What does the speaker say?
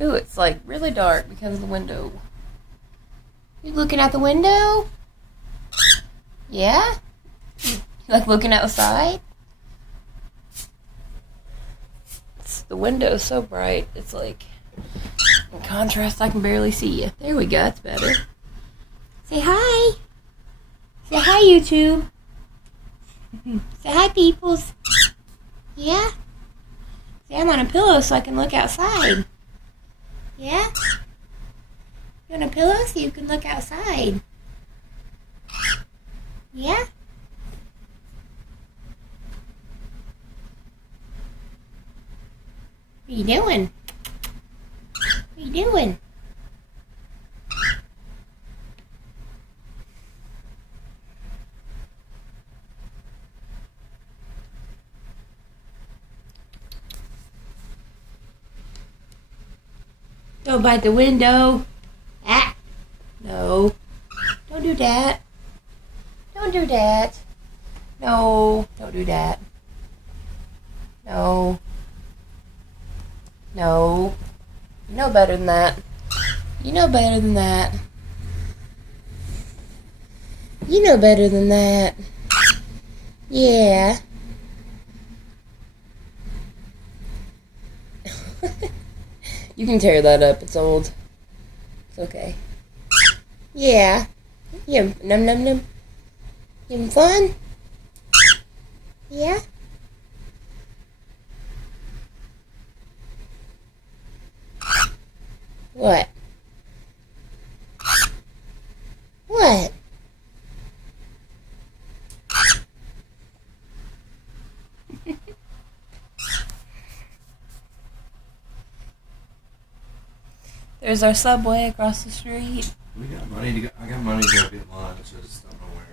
Ooh, it's like really dark because of the window. You looking out the window? Yeah? You like looking outside? The window's so bright, it's like, in contrast, I can barely see you. There we go, that's better. Say hi! Say hi, YouTube! Say hi, peoples! Yeah? See, I'm on a pillow so I can look outside. Yeah? You want a pillow so you can look outside? Yeah? What are you doing? What are you doing? Don't bite the window. Ah! No. Don't do that. Don't do that. No. Don't do that. No. No. You know better than that. You know better than that. You know better than that. Yeah. You can tear that up. It's old. It's okay. Yeah. Yeah. Num num num. You having fun? Yeah. What? What? There's our Subway across the street. We got money to go. I got money to go get lunch. I just don't know where.